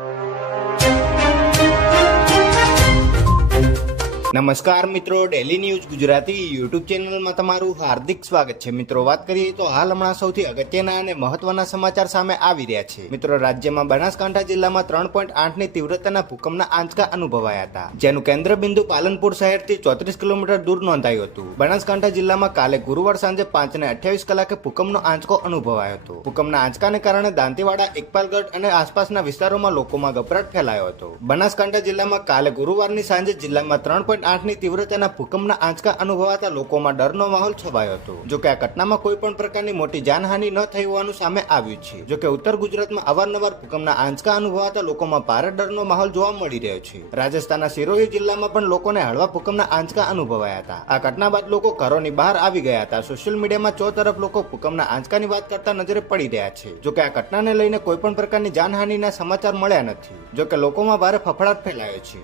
you. નમસ્કાર મિત્રો daily news Gujarati YouTube ચેનલમાં તમારું હાર્દિક સ્વાગત છે. મિત્રો, વાત કરીએ તો હાલ હમણાં સૌથી અગત્યના અને મહત્વના સમાચાર સામે આવી રહ્યા છે. મિત્રો, રાજ્યમાં બનાસકાંઠા જિલ્લામાં ત્રણ પોઈન્ટ આઠની તીવ્રતાના ભૂકંપના આંચકા અનુભવાયા હતા, જેનું કેન્દ્ર બિંદુ પાલનપુર શહેરથી ચોત્રીસ કિલોમીટર દૂર નોંધાયું હતું. બનાસકાંઠા જિલ્લામાં કાલે ગુરુવાર સાંજે પાંચ ને અઠ્યાવીસ કલાકે ભૂકંપનો આંચકો અનુભવાયો હતો. ભૂકંપના આંચકાને કારણે દાંતીવાડા એકપાલગઢ અને આસપાસના વિસ્તારોમાં લોકોમાં ગભરાટ ફેલાયો હતો. બનાસકાંઠા જિલ્લામાં કાલે ગુરુવારની સાંજે જિલ્લામાં ત્રણ પોઈન્ટ આઠની તીવ્રતાના ભૂકંપના આંચકા અનુભવાતા લોકોમાં ડરનો માહોલ છવાયો હતો. જોકે આ ઘટનામાં કોઈ પણ પ્રકારની મોટી જાનહાનિ ન થઈ હોવાનું સામે આવ્યું છે. જોકે ઉત્તર ગુજરાતમાં અવારનવાર ભૂકંપના આંચકા અનુભવાતા લોકોમાં ભારે ડરનો માહોલ જોવા મળી રહ્યો છે. રાજસ્થાનના સિરોહી જિલ્લામાં પણ લોકોને હળવા ભૂકંપના આંચકા અનુભવાયા હતા. આ ઘટના બાદ લોકો ઘરોની બહાર આવી ગયા હતા. સોશિયલ મીડિયામાં ચો તરફ લોકો ભૂકંપના આંચકાની વાત કરતા નજરે પડી રહ્યા છે. જોકે આ ઘટનાને લઈને કોઈ પણ પ્રકારની જાનહાનિના સમાચાર મળ્યા નથી. જોકે લોકોમાં ભારે ફફડાટ ફેલાયો છે.